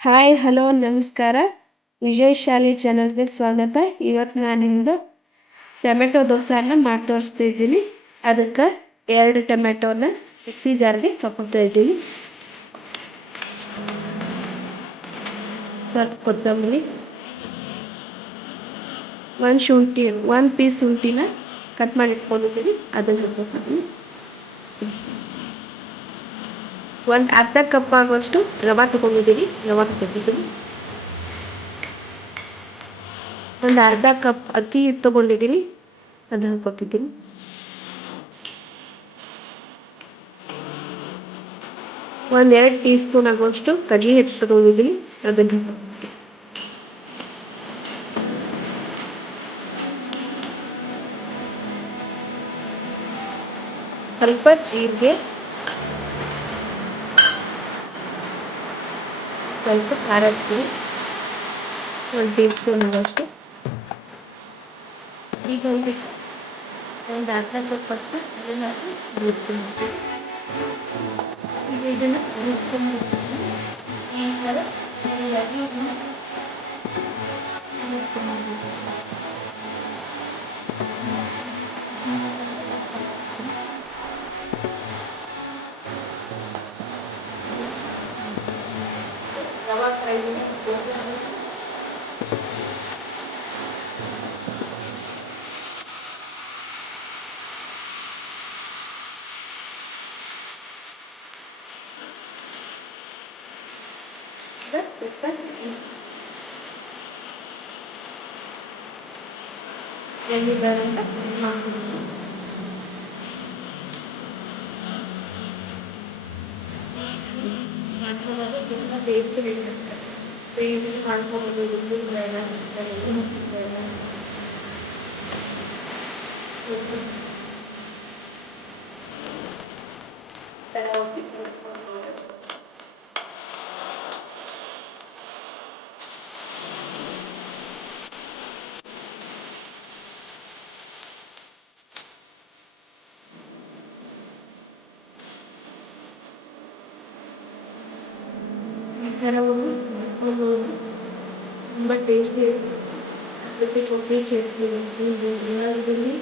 Hi hello ನಮಸ್ಕಾರ. ವಿಜಯ್ ಶಾಲೆ ಚಾನಲ್ಗೆ ಸ್ವಾಗತ. ಇವತ್ತು ನಾನು ನಿಮ್ಮದು ಟೊಮೆಟೊ ದೋಸೆನ ಮಾಡಿ ತೋರಿಸ್ತಾ ಇದ್ದೀನಿ. ಅದಕ್ಕೆ 2 ಟೊಮೆಟೊನ ಮಿಕ್ಸಿ ಜಾರ್ಗೆ ತಗೊಳ್ತಾ ಇದ್ದೀನಿ. ಸ್ವಲ್ಪ ಕೊತ್ತಂಬರಿ, ಒಂದು ಪೀಸ್ ಶುಂಠಿನ ಕಟ್ ಮಾಡಿ ಇಟ್ಕೊಂಡಿದ್ದೀನಿ, ಅದನ್ನು ಹಾಕ್ತೀನಿ. ಒಂದು ಅರ್ಧ ಕಪ್ ಆಗುವಷ್ಟು ರವೆ ತೊಗೊಂಡಿದ್ದೀನಿ, ರವೆ ತೆಗೆದಿದ್ದೀನಿ. ಒಂದು ಅರ್ಧ ಕಪ್ ಅಕ್ಕಿ ಹಿಟ್ಟು ತೊಗೊಂಡಿದ್ದೀನಿ, ಅದನ್ನು ಹಾಕ್ಕೊತಿದ್ದೀನಿ. ಒಂದು 2 ಟೀ ಸ್ಪೂನ್ ಆಗುವಷ್ಟು ಕಡಲೆ ಹಿಟ್ಟು ತೊಗೊಂಡಿದ್ದೀನಿ, ಅದನ್ನು ಹಾಕ್ಕೊತೀನಿ. ಸ್ವಲ್ಪ ಜೀರಿಗೆ, ಸ್ವಲ್ಪ ಖಾರದ ಪುಡಿ, 1 ಟೀ ಸ್ಪೂನ್ ಆಗುವಷ್ಟು. ಈಗ ಒಂದು ಅರ್ಧ ಕಪ್ ಅಷ್ಟು ಇದನ್ನು ಹಾಕಿ ರುಬ್ತೀನಿ. ಈಗ ಇದನ್ನು ರುಬ್ಕೊಂಡ್ಬಿಡ್ತೀನಿ. ಈ ಥರ ಸರಿಯಾಗಿ ರುಬ್ಕೊಂಡ್ಬಿಡ್ತೀನಿ. ರವೆ ಫ್ರೈ ಎಲ್ಲಿದ್ದಾರೆ ಅಂತ ಮಾಡ್ಕೊಡ್ತೀನಿ. ಮಾಡ್ಕೊಳ್ಳೋದು ತುಂಬ ಟೇಸ್ಟ್ ಇರುತ್ತೆ. ಬೇಗ ಮಾಡ್ಕೊಬೋದು, ಬೇಡ ಬೇಡ. ಈ ಥರ ಒಂದು ತುಂಬ ಟೇಸ್ಟಿ ಇರುತ್ತೆ. ಅದಕ್ಕೆ ಕೊಬ್ಬರಿ ಚಟ್ನಿ, ಎಲ್ಲದರಲ್ಲಿ